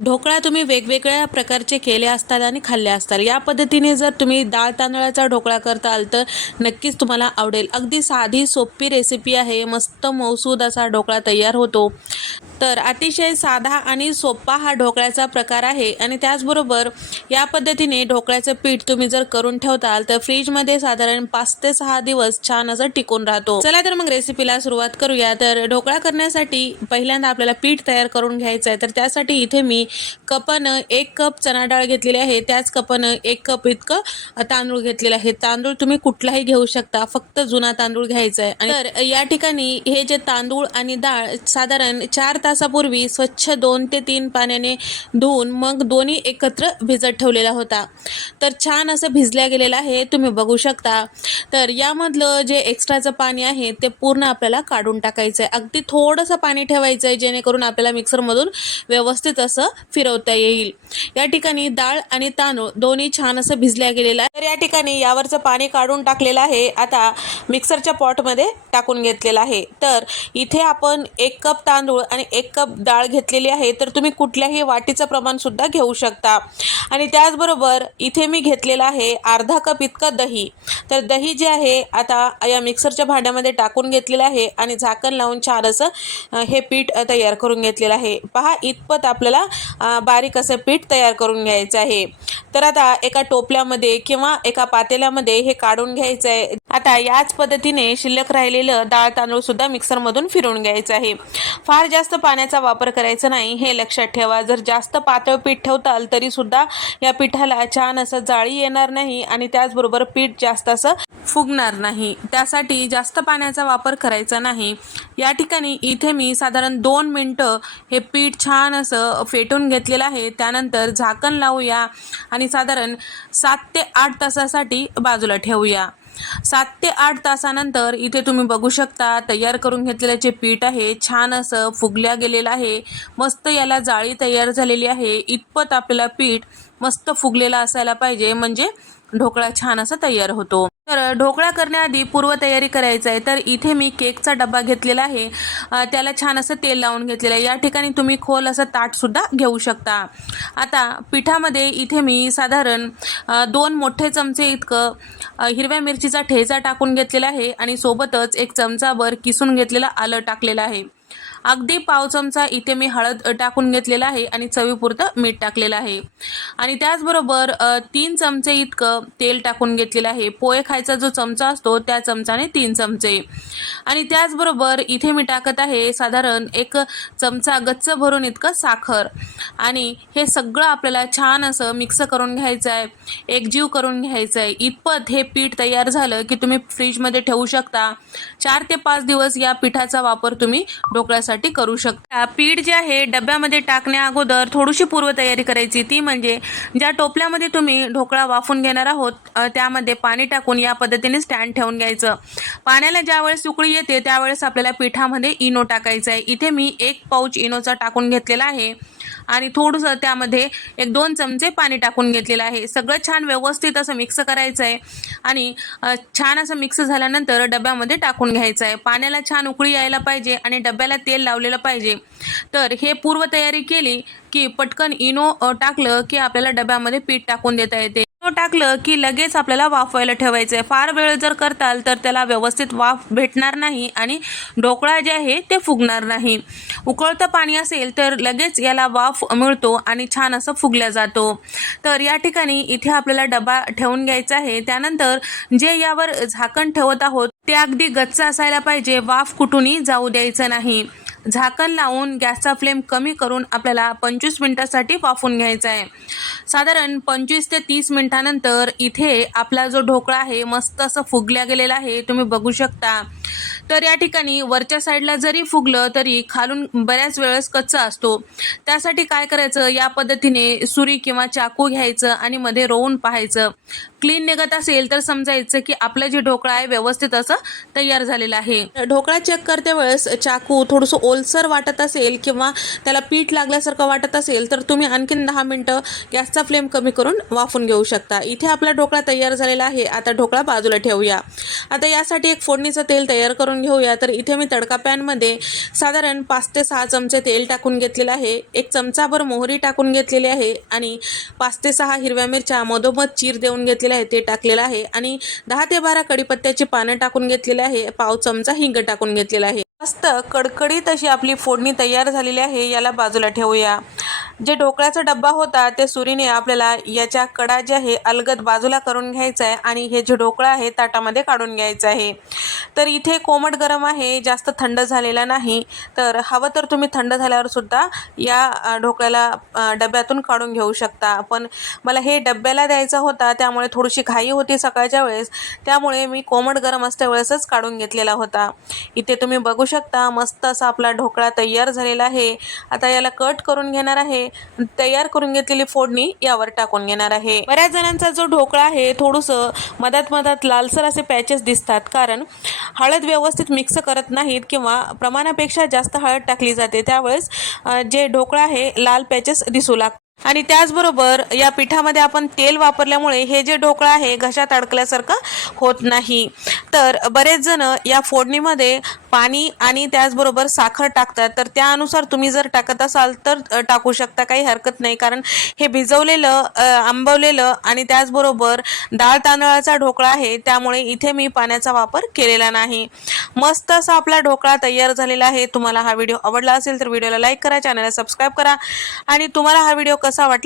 ढोकळा तुम्ही वेगवेगळ्या प्रकारचे केले असतात आणि खाल्ले असतात. या पद्धतीने जर तुम्ही डाळ तांदळाचा ढोकळा करताल तर नक्कीच तुम्हाला आवडेल. अगदी साधी सोपी रेसिपी आहे. मस्त मौसूद असा ढोकळा तयार होतो. तर अतिशय साधा आणि सोपा हा ढोकळ्याचा प्रकार आहे. आणि त्याचबरोबर या पद्धतीने ढोकळ्याचं पीठ तुम्ही जर करून ठेवताल तर फ्रीजमध्ये साधारण पाच ते सहा दिवस छान असं टिकून राहतो. चला तर मग रेसिपीला सुरुवात करूया. तर ढोकळा करण्यासाठी पहिल्यांदा आपल्याला पीठ तयार करून घ्यायचं आहे. तर त्यासाठी इथे मी कपानं एक कप चणा डाळ घेतलेली आहे. त्याच कपानं एक कप इतकं तांदूळ घेतलेलं आहे. तांदूळ तुम्ही कुठलाही घेऊ शकता फक्त जुना तांदूळ घ्यायचा आहे. आणि तर या ठिकाणी हे जे तांदूळ आणि डाळ साधारण चार तासापूर्वी स्वच्छ दोन ते तीन पाण्याने धुवून मग दोन्ही एकत्र भिजत ठेवलेला होता. तर छान असं भिजल्या गेलेलं आहे तुम्ही बघू शकता. तर यामधलं जे एक्स्ट्राचं पाणी आहे ते पूर्ण आपल्याला काढून टाकायचं आहे अगदी थोडंसं पाणी ठेवायचं आहे जेणेकरून आपल्याला मिक्सरमधून व्यवस्थित असं फिरवता येईल. या ठिकाणी डाळ आणि तांदूळ दोन्ही छान असं भिजल्या गेलेलं आहे. तर या ठिकाणी यावरचं पाणी काढून टाकलेलं आहे. आता मिक्सरच्या पॉटमध्ये टाकून घेतलेलं आहे. तर इथे आपण एक कप तांदूळ आणि एक कप डाळ घेतलेली आहे तर तुम्ही कुठल्याही वाटीचं प्रमाण सुद्धा घेऊ शकता. आणि त्याचबरोबर इथे मी घेतलेलं आहे अर्धा कप इतकं दही. तर दही जे आहे आता या मिक्सरच्या भांड्यामध्ये टाकून घेतलेलं आहे आणि झाकण लावून छान असं हे पीठ तयार करून घेतलेलं आहे. पहा इतपत आपल्याला बारीक असं पीठ तयार करून घ्यायचं आहे. तर आता एका टोपल्यामध्ये किंवा एका पातेल्यामध्ये हे काढून घ्यायचं आहे. आता याच पद्धतीने शिल्लक राहिलेलं डाळ तांदूळ सुद्धा मिक्सरमधून फिरवून घ्यायचं आहे. फार जास्त पाण्याचा वापर करायचा नाही हे लक्षात ठेवा. जर जास्त पातळ पीठ ठेवताल तरी सुद्धा या पिठाला छान असं जाळी येणार नाही आणि त्याचबरोबर पीठ जास्त असं फुगणार नाही. त्यासाठी जास्त पाण्याचा वापर करायचा नाही. या ठिकाणी इथे मी साधारण दोन मिनटं हे पीठ छान असं फेटून घेतलेलं आहे. त्यानंतर झाकण लावूया आणि साधारण सात ते आठ तासासाठी बाजूला ठेवूया. सात ते आठ तासानंतर इथे तुम्ही बघू शकता तयार करून घेतलेलं जे पीठ आहे छान असं फुगल्या गेलेलं आहे. मस्त याला जाळी तयार झालेली आहे. इतपत आपल्याला पीठ मस्त फुगलेला असायला पाहिजे. म्हणजे ढोकळा छान असा तयार होतो. तर ढोकळा करण्याआधी पूर्वतयारी करायचं आहे तर इथे मी केकचा डबा घेतलेला आहे. त्याला छान असं तेल लावून घेतलेलं आहे. या ठिकाणी तुम्ही खोल असं ताटसुद्धा घेऊ शकता. आता पिठामध्ये इथे मी साधारण दोन मोठे चमचे इतकं हिरव्या मिरचीचा ठेचा टाकून घेतलेला आहे आणि सोबतच एक चमचाभर किसून घेतलेलं आलं टाकलेलं आहे. अगदी पाव चमचा इथे मी हळद टाकून घेतलेला आहे आणि चवीपुरतं मीठ टाकलेलं आहे. आणि त्याचबरोबर तीन चमचे इतकं तेल टाकून घेतलेलं आहे. पोहे खायचा जो चमचा असतो त्या चमचाने तीन चमचे. आणि त्याचबरोबर इथे मी टाकत आहे साधारण एक चमचा गच्च भरून इतकं साखर. आणि हे सगळं आपल्याला छान असं मिक्स करून घ्यायचं आहे एकजीव करून घ्यायचं आहे इतपत हे पीठ तयार झालं की तुम्ही फ्रीजमध्ये ठेवू शकता. चार ते पाच दिवस या पिठाचा वापर तुम्ही ढोकळ्यासाठी करू शकता. पीठ जे आहे डब्यामध्ये टाकण्या अगोदर थोडीशी पूर्वतयारी करायची. ती म्हणजे ज्या टोपल्यामध्ये तुम्ही ढोकळा वाफून घेणार आहोत त्यामध्ये पाणी टाकून या पद्धतीने स्टँड ठेवून घ्यायचं. पाण्याला ज्यावेळेस उकळी येते त्यावेळेस आपल्याला पिठामध्ये इनो टाकायचं आहे. इथे मी एक पाऊच इनोचा टाकून घेतलेला आहे. आणि थोडंसं त्यामध्ये एक दोन चमचे पाणी टाकून घेतलेलं आहे. सगळं छान व्यवस्थित असं मिक्स करायचं आहे आणि छान असं मिक्स झाल्यानंतर डब्यामध्ये टाकून घ्यायचं आहे पाण्याला छान उकळी यायला पाहिजे आणि डब्याला तेल लावलेलं पाहिजे. तर हे पूर्वतयारी केली की पटकन इनो टाकलं की आपल्याला डब्यामध्ये पीठ टाकून देता येते. टाकलं की लगेच आपल्याला वाफवायला ठेवायचं आहे फार वेळ जर करताल तर त्याला व्यवस्थित वाफ भेटणार नाही आणि ढोकळा जे आहे ते फुगणार नाही. उकळतं पाणी असेल तर लगेच याला वाफ मिळतो आणि छान असं फुगल्या जातो. तर या ठिकाणी इथे आपल्याला डबा ठेवून घ्यायचा आहे. त्यानंतर जे यावर झाकण ठेवत आहोत ते अगदी गच्च असायला पाहिजे. वाफ कुठूनही जाऊ द्यायचं नाही. झाकण लावून गॅसचा फ्लेम कमी करून आपल्याला पंचवीस मिनटासाठी वाफून घ्यायचा आहे. साधारण पंचवीस ते तीस मिनटानंतर इथे आपला जो ढोकळा आहे मस्त असं फुगल्या गेलेला आहे तुम्ही बघू शकता. तर या ठिकाणी वरच्या साईडला जरी फुगलं तरी खालून बऱ्याच वेळेस कच्चा असतो. त्यासाठी काय करायचं? या पद्धतीने सुरी किंवा चाकू घ्यायचं आणि मध्ये रोवून पाहायचं. क्लीन निघत असेल तर समजायचं की आपलं जे ढोकळा आहे व्यवस्थित असं तयार झालेलं आहे. ढोकळा चेक करते वेळेस चाकू थोडंसं ओलसर वाटत असेल किंवा त्याला पीठ लागल्यासारखं वाटत असेल तर तुम्ही आणखीन दहा मिनटं गॅसचा फ्लेम कमी करून वाफून घेऊ शकता. इथे आपला ढोकळा तयार झालेला आहे. आता ढोकळा बाजूला ठेवूया. आता यासाठी एक फोडणीचं तेल तयार करून घेऊया. तर इथे मी तडका पॅनमध्ये साधारण पाच ते सहा चमचे तेल टाकून घेतलेलं आहे. एक चमचाभर मोहरी टाकून घेतलेली आहे आणि पाच ते सहा हिरव्या मिरच्या मधोमध चीर देऊन घेतलेल्या आहे ते टाकलेलं आहे आणि दहा ते बारा कडीपत्त्याची पानं टाकून घेतलेले आहे. पाव चमचा हिंग टाकून घेतलेला आहे. मस्त कडकडीत अशी आपली फोडणी तयार झालेली आहे. याला बाजूला ठेवूया. जे ढोकळ्याचा डब्बा होता ते सुरीने आपल्याला याच्या कडा जे आहे अलगद बाजूला करून घ्यायचं आहे आणि हे जे ढोकळा आहे ताटामध्ये काढून घ्यायचं आहे. तर इथे कोमट गरम आहे जास्त थंड झालेला नाही. तर हवं तर तुम्ही थंड झाल्यावर सुद्धा या ढोकळ्याला डब्यातून काढून घेऊ शकता. पण मला हे डब्याला द्यायचा होता त्यामुळे थोडीशी घाई होती सकाळच्या वेळेस. त्यामुळे मी कोमट गरम असल्या वेळेसच काढून घेतलेला होता. इथे तुम्ही बघू शकता मस्त असा आपला ढोकळा तयार झालेला आहे. आता याला कट करून घेणार आहे. तयार करून घेतलेली फोडणी यावर टाकून घेणार आहे. बऱ्याच जणांचा जो ढोकळा आहे थोडंसं मधात मधात लालसर असे पॅचेस दिसतात. कारण हळद व्यवस्थित मिक्स करत नाहीत किंवा प्रमाणापेक्षा जास्त हळद टाकली जाते. त्यावेळेस जे ढोकळा आहे लाल पॅचेस दिसू लागतात. आणि त्याचबरोबर या पिठामध्ये आपण तेल वापरल्यामुळे हे जे ढोकळा आहे घशात अडकल्यासारखं होत नाही. तर बरेच जण या फोडणीमध्ये पाणी आणि त्याचबरोबर साखर टाकतात. तर त्यानुसार तुम्ही जर टाकत असाल तर टाकू शकता. काही हरकत नाही. कारण हे भिजवलेलं आंबवलेलं आणि त्याचबरोबर डाळ तांदळाचा ढोकळा आहे. त्यामुळे इथे मी पाण्याचा वापर केलेला नाही. मस्त असा आपला ढोकळा तयार झालेला आहे. तुम्हाला हा व्हिडिओ आवडला असेल तर व्हिडिओला लाईक करा चॅनलला सबस्क्राईब करा आणि तुम्हाला हा व्हिडिओ कसा वाटला